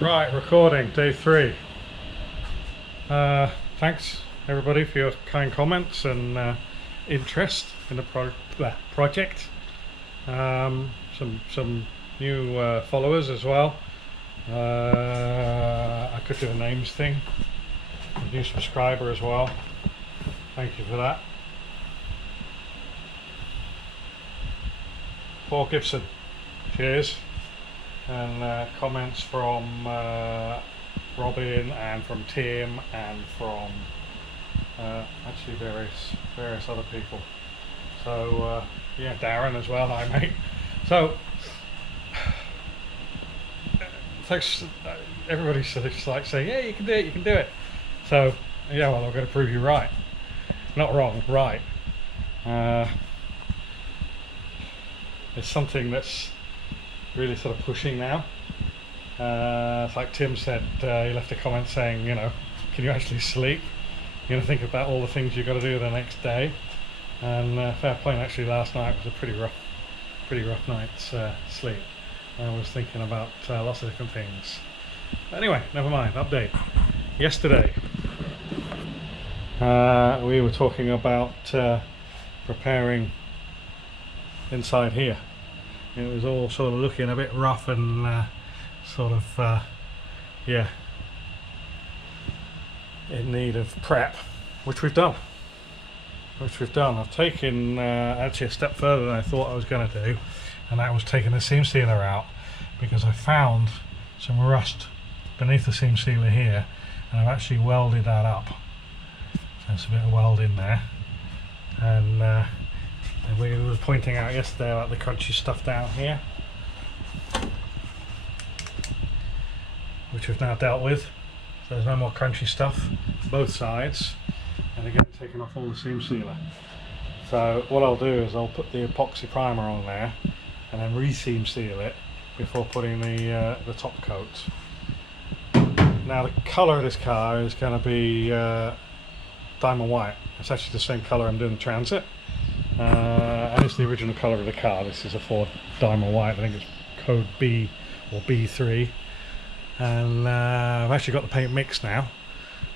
Right, recording, day 3. Thanks everybody for your kind comments and interest in the project. Some new followers as well. I could do a names thing. A new subscriber as well. Thank you for that. Paul Gibson, cheers. And comments from Robin and from Tim and from actually various other people. So yeah, Darren as well, hi mate. So thanks. Everybody's just like saying, yeah, you can do it. So yeah, well, I'm going to prove you right. Not wrong, right. It's something that's really sort of pushing now. It's like Tim said, he left a comment saying, you know, can you actually sleep? You're gonna think about all the things you've got to do the next day. And fair play, actually last night was a pretty rough night's sleep. I was thinking about lots of different things. Anyway, never mind, update. Yesterday we were talking about preparing inside here. It was all sort of looking a bit rough and yeah, in need of prep, which we've done. I've taken actually a step further than I thought I was going to do, and that was taking the seam sealer out, because I found some rust beneath the seam sealer here, and I've actually welded that up. So there's a bit of weld in there, and we were pointing out yesterday about the crunchy stuff down here, which we've now dealt with. So there's no more crunchy stuff both sides, and again taking off all the seam sealer. So what I'll do is I'll put the epoxy primer on there and then re-seam seal it before putting the top coat. Now the colour of this car is going to be diamond white. It's actually the same colour I'm doing the Transit. And it's the original colour of the car. This is a Ford diamond white. I think it's code B or B3, and I've actually got the paint mixed now,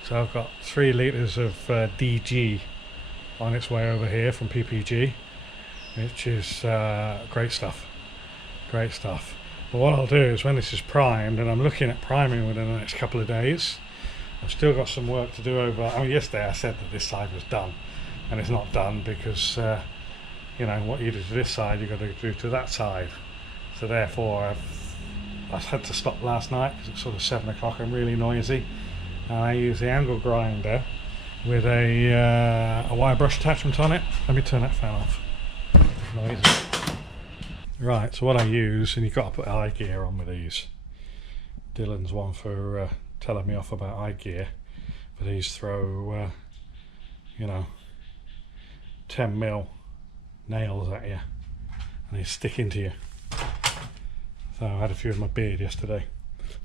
so I've got 3 litres of DG on its way over here from PPG, which is great stuff. But what I'll do is, when this is primed, and I'm looking at priming within the next couple of days, I've still got some work to do over. I mean, yesterday I said that this side was done, and it's not done, because you know, what you do to this side you've got to do to that side. So therefore I've had to stop last night because it's sort of 7 o'clock and really noisy, and I use the angle grinder with a wire brush attachment on it. Let me turn that fan off. It's noisy. Right, so what I use, and you've got to put eye gear on with these. Dylan's one for telling me off about eye gear, but these throw you know, 10mm nails at you, and they stick into you. So I had a few in my beard yesterday,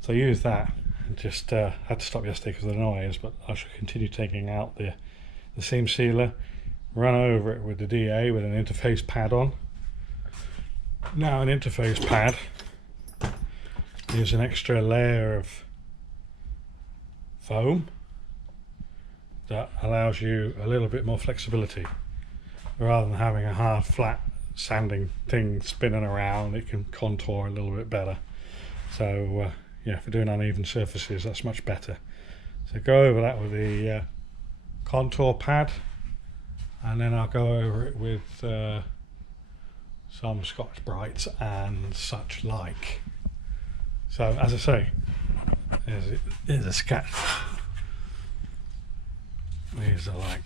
so I used that, and just had to stop yesterday because of the noise, but I shall continue taking out the seam sealer, run over it with the DA with an interface pad on. Now an interface pad is an extra layer of foam that allows you a little bit more flexibility. Rather than having a hard flat sanding thing spinning around, it can contour a little bit better. So yeah, for doing uneven surfaces, that's much better. So go over that with the contour pad, and then I'll go over it with some Scotch Brights and such like. So as I say, there's a sketch. These are like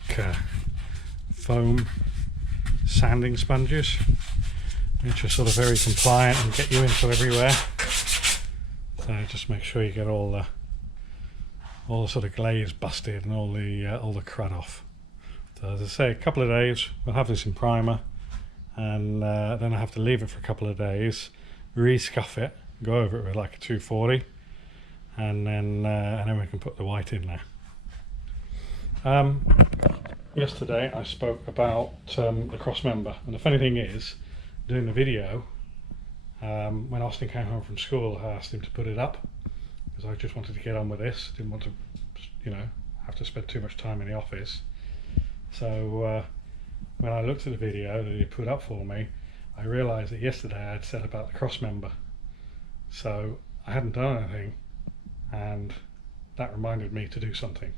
foam sanding sponges, which are sort of very compliant and get you into everywhere. So just make sure you get all the sort of glaze busted and all the crud off. So as I say, a couple of days we'll have this in primer, and then I have to leave it for a couple of days, re-scuff it, go over it with like a 240, and then we can put the white in there. Yesterday I spoke about the Crossmember, and the funny thing is, doing the video, when Austin came home from school, I asked him to put it up because I just wanted to get on with this. Didn't want to, you know, have to spend too much time in the office. So when I looked at the video that he put up for me, I realised that yesterday I had said about the Crossmember. So I hadn't done anything, and that reminded me to do something.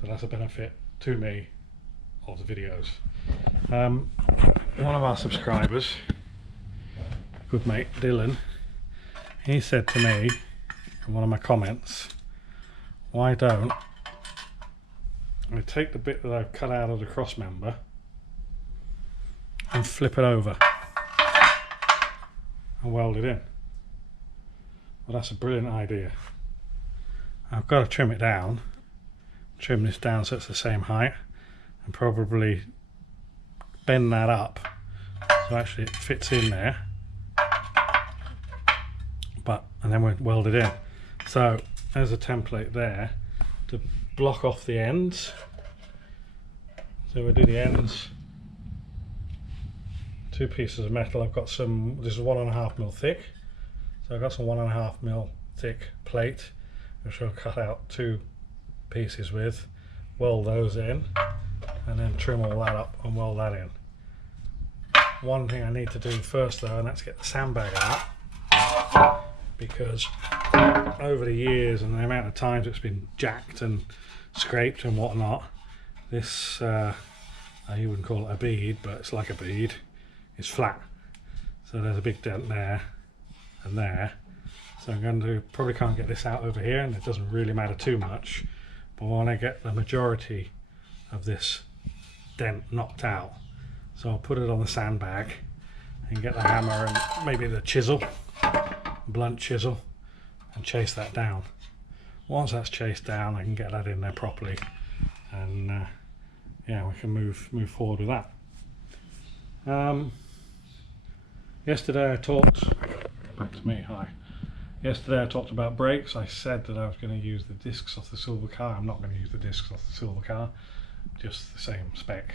So that's a benefit to me of the videos. One of our subscribers, good mate Dylan, he said to me in one of my comments, why don't I take the bit that I've cut out of the Crossmember and flip it over and weld it in. Well, that's a brilliant idea. I've got to trim it down, trim this down so it's the same height, and probably bend that up so actually it fits in there, and then we'll weld it in. So there's a template there to block off the ends. So we'll do the ends, 2 pieces of metal. I've got some, this is 1.5mm thick, so I've got some 1.5mm thick plate which I'll cut out 2 pieces with, weld those in, and then trim all that up and weld that in. One thing I need to do first though, and that's get the sandbag out, because over the years and the amount of times it's been jacked and scraped and whatnot, this you wouldn't call it a bead, but it's like a bead. It's flat, so there's a big dent there and there. So I'm going to probably can't get this out over here, and it doesn't really matter too much, but I want to get the majority of this dent knocked out. So I'll put it on the sandbag and get the hammer and maybe the chisel, blunt chisel, and chase that down. Once that's chased down, I can get that in there properly, and yeah, we can move forward with that. Yesterday I talked, back to me, hi. Yesterday I talked about brakes. I said that I was going to use the discs off the silver car. I'm not going to use the discs off the silver car, just the same spec.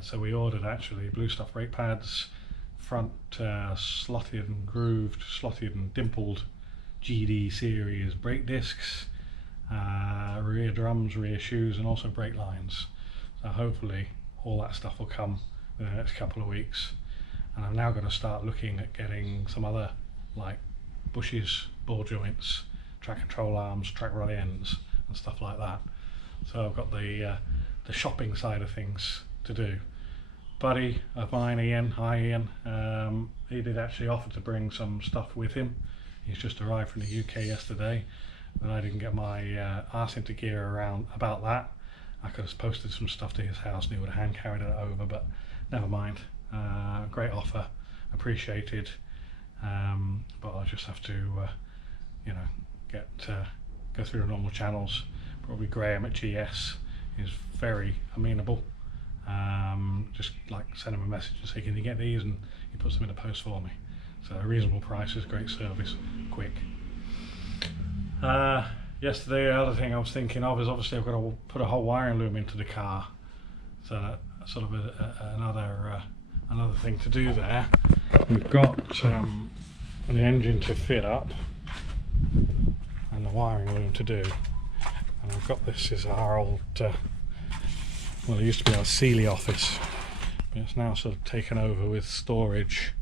So we ordered actually Blue Stuff brake pads, front slotted and grooved, slotted and dimpled GD series brake discs, rear drums, rear shoes, and also brake lines. So hopefully all that stuff will come in the next couple of weeks. And I'm now going to start looking at getting some other, like bushes, ball joints, track control arms, track rod ends, and stuff like that. So I've got the shopping side of things to do. Buddy of mine, Ian, hi Ian, he did actually offer to bring some stuff with him. He's just arrived from the UK yesterday, but I didn't get my arse into gear around about that. I could have posted some stuff to his house and he would have hand carried it over, but never mind. Great offer, appreciated, but I'll just have to you know, go through the normal channels. Probably Graham at GS is very amenable. Just like send him a message and say, can you get these, and he puts them in the post for me. So reasonable prices, great service, quick. Yesterday, the other thing I was thinking of is obviously I've got to put a whole wiring loom into the car, so that's sort of another thing to do there. We've got the engine to fit up and the wiring loom to do, and I've got this is our old well, it used to be our Sealy office, but it's now sort of taken over with storage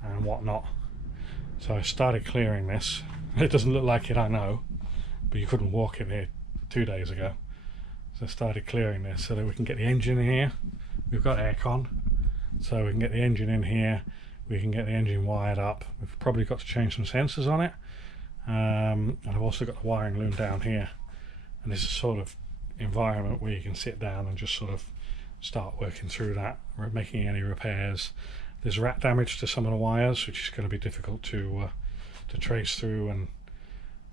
and whatnot. So I started clearing this. It doesn't look like it, I know, but you couldn't walk in here 2 days ago. So I started clearing this so that we can get the engine in here. We've got aircon, so we can get the engine in here, we can get the engine wired up. We've probably got to change some sensors on it, and I've also got the wiring loom down here, and this is sort of environment where you can sit down and just sort of start working through that, making any repairs. There's rat damage to some of the wires, which is going to be difficult to trace through,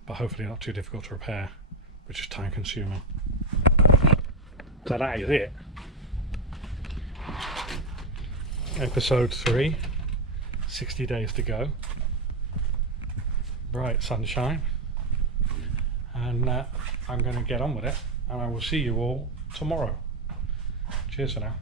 but hopefully not too difficult to repair, which is time consuming. So that is it. Episode 3, 60 days to go. Bright sunshine, and I'm going to get on with it, and I will see you all tomorrow. Cheers for now.